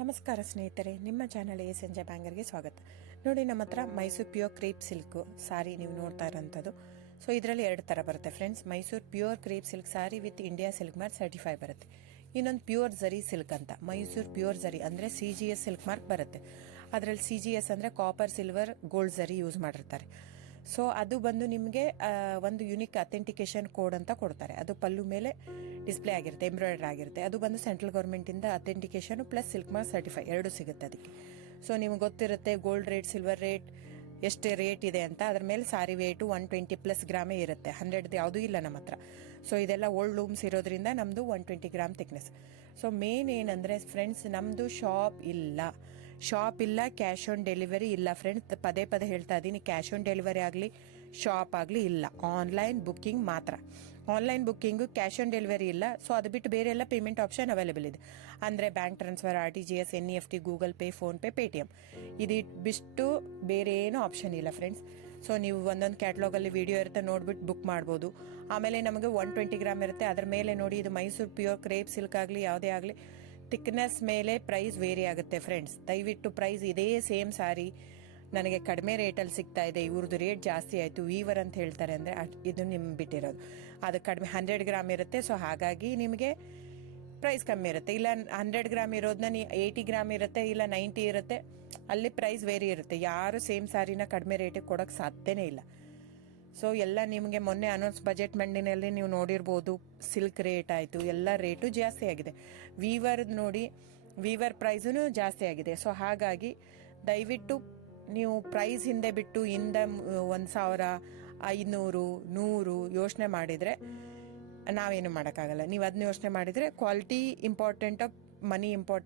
ನಮಸ್ಕಾರ ಸ್ನೇಹಿತರೆ, ನಿಮ್ಮ ಚಾನಲ್ ಸಂಜೆ ಬ್ಯಾಂಗರ್ಗೆ ಸ್ವಾಗತ. ನೋಡಿ, ನಮ್ಮ ಹತ್ರ ಮೈಸೂರು ಪ್ಯೂರ್ ಕ್ರೇಪ್ ಸಿಲ್ಕ್ ಸಾರಿ ನೀವು ನೋಡ್ತಾ ಇರೋಂಥದ್ದು. ಸೊ ಇದರಲ್ಲಿ ಎರಡು ಥರ ಬರುತ್ತೆ friends. Mysuru pure crepe silk sorry with India silk mark certify ಬರುತ್ತೆ. ಇನ್ನೊಂದು ಪ್ಯೂರ್ ಜರಿ ಸಿಲ್ಕ್ ಅಂತ, ಮೈಸೂರು ಪ್ಯೂರ್ ಜರಿ ಅಂದರೆ CGS ಸಿಲ್ಕ್ ಮಾರ್ಕ್ ಬರುತ್ತೆ. ಅದರಲ್ಲಿ CGS ಅಂದರೆ ಕಾಪರ್, ಸಿಲ್ವರ್, ಗೋಲ್ಡ್ ಜರಿ ಯೂಸ್ ಮಾಡಿರ್ತಾರೆ. ಸೊ ಅದು ಬಂದು ನಿಮಗೆ ಒಂದು ಯುನಿಕ್ ಅಥೆಂಟಿಕೇಶನ್ ಕೋಡ್ ಅಂತ ಕೊಡ್ತಾರೆ. ಅದು ಪಲ್ಲು ಮೇಲೆ ಡಿಸ್ಪ್ಲೇ ಆಗಿರುತ್ತೆ, ಎಂಬ್ರಾಯ್ಡರ್ ಆಗಿರುತ್ತೆ. ಅದು ಬಂದು ಸೆಂಟ್ರಲ್ ಗೌರ್ಮೆಂಟಿಂದ authentication plus silk mark certify ಎರಡು ಸಿಗುತ್ತೆ ಅದಕ್ಕೆ. ಸೊ ನಿಮ್ಗೆ ಗೊತ್ತಿರುತ್ತೆ ಗೋಲ್ಡ್ ರೇಟ್, ಸಿಲ್ವರ್ ರೇಟ್ ಎಷ್ಟೇ ರೇಟ್ ಇದೆ ಅಂತ. ಅದ್ರ ಮೇಲೆ ಸಾರಿ ವೇಟು 120+ ಗ್ರಾಮೇ ಇರುತ್ತೆ, 100 ಯಾವುದೂ ಇಲ್ಲ ನಮ್ಮ ಹತ್ರ. ಸೊ ಇದೆಲ್ಲ ಓಲ್ಡ್ ಲೂಮ್ಸ್ ಇರೋದ್ರಿಂದ ನಮ್ಮದು 120 ಗ್ರಾಮ್ ಥಿಕ್ನೆಸ್. ಸೊ ಮೇನ್ ಏನಂದರೆ ಫ್ರೆಂಡ್ಸ್, ನಮ್ಮದು ಶಾಪ್ ಇಲ್ಲ, ಕ್ಯಾಶ್ ಆನ್ ಡೆಲಿವರಿ ಇಲ್ಲ ಫ್ರೆಂಡ್ಸ್. ಪದೇ ಪದೇ ಹೇಳ್ತಾ ಇದ್ದೀನಿ, ಕ್ಯಾಶ್ ಆನ್ ಡೆಲಿವರಿ ಆಗಲಿ ಶಾಪ್ ಆಗಲಿ ಇಲ್ಲ, ಆನ್ಲೈನ್ ಬುಕ್ಕಿಂಗ್ ಮಾತ್ರ. Online booking, cash on delivery ಇಲ್ಲ. ಸೊ ಅದು ಬಿಟ್ಟು ಬೇರೆ ಎಲ್ಲ ಪೇಮೆಂಟ್ ಆಪ್ಷನ್ ಅವೈಲೇಬಲ್ ಇದೆ. ಅಂದರೆ bank transfer, RTGS, NEFT, Google pay, PhonePe, Paytm. ಇದು ಬಿಟ್ಟು ಬೇರೆ ಏನೂ ಆಪ್ಷನ್ ಇಲ್ಲ ಫ್ರೆಂಡ್ಸ್. ಸೊ ನೀವು ಒಂದೊಂದು ಕ್ಯಾಟ್ಲಾಗಲ್ಲಿ ವಿಡಿಯೋ ಇರುತ್ತೆ, ನೋಡ್ಬಿಟ್ಟು ಬುಕ್ ಮಾಡ್ಬೋದು. ಆಮೇಲೆ ನಮಗೆ 120 ಗ್ರಾಮ್ ಇರುತ್ತೆ. ಅದ್ರ ಮೇಲೆ ನೋಡಿ, ಇದು ಮೈಸೂರು ಪ್ಯೂರ್ ಕ್ರೇಪ್ ಸಿಲ್ಕ್ ಆಗಲಿ ಯಾವುದೇ ಆಗಲಿ ಥಿಕ್ನೆಸ್ ಮೇಲೆ ಪ್ರೈಸ್ ವೇರಿ ಆಗುತ್ತೆ ಫ್ರೆಂಡ್ಸ್. ದಯವಿಟ್ಟು ಪ್ರೈಸ್ ಇದೇ ಸೇಮ್ ಸಾರಿ ನನಗೆ ಕಡಿಮೆ ರೇಟಲ್ಲಿ ಸಿಗ್ತಾ ಇದೆ, ಇವ್ರದ್ದು ರೇಟ್ ಜಾಸ್ತಿ ಆಯಿತು ವೀವರ್ ಅಂತ ಹೇಳ್ತಾರೆ ಅಂದರೆ ಇದು ನಿಮ್ಗೆ ಬಿಟ್ಟಿರೋದು. ಅದು ಕಡಿಮೆ 100 ಗ್ರಾಮ್ ಇರುತ್ತೆ. ಸೊ ಹಾಗಾಗಿ ನಿಮಗೆ ಪ್ರೈಸ್ ಕಮ್ಮಿ ಇರುತ್ತೆ. ಇಲ್ಲ 100 ಗ್ರಾಮ್ ಇರೋದನ್ನ 80 ಗ್ರಾಮ್ ಇರುತ್ತೆ, ಇಲ್ಲ 90 ಇರುತ್ತೆ, ಅಲ್ಲಿ ಪ್ರೈಸ್ ವೇರಿ ಇರುತ್ತೆ. ಯಾರು ಸೇಮ್ ಸಾರಿನ ಕಡಿಮೆ ರೇಟಿಗೆ ಕೊಡೋಕ್ಕೆ ಸಾಧ್ಯನೇ ಇಲ್ಲ. ಸೊ ಎಲ್ಲ ನಿಮಗೆ ಮೊನ್ನೆ ಅನೌನ್ಸ್ ಬಜೆಟ್ ಮಂಡಿನಲ್ಲಿ ನೀವು ನೋಡಿರ್ಬೋದು, ಸಿಲ್ಕ್ ರೇಟ್ ಆಯಿತು, ಎಲ್ಲ ರೇಟು ಜಾಸ್ತಿ ಆಗಿದೆ. ವೀವರ್ದು ನೋಡಿ, ವೀವರ್ ಪ್ರೈಸೂ ಜಾಸ್ತಿ ಆಗಿದೆ. ಸೊ ಹಾಗಾಗಿ ದಯವಿಟ್ಟು ನೀವು ಪ್ರೈಸ್ ಹಿಂದೆ ಬಿಟ್ಟು 1,000, 500, 100 ಯೋಚನೆ ಮಾಡಿದರೆ ನಾವೇನು ಮಾಡೋಕ್ಕಾಗಲ್ಲ. ನೀವು ಅದನ್ನ ಯೋಚನೆ ಮಾಡಿದರೆ ಕ್ವಾಲಿಟಿ ಇಂಪಾರ್ಟೆಂಟ್, ಮನಿ ಇಂಪಾರ್ಟೆಂಟ್.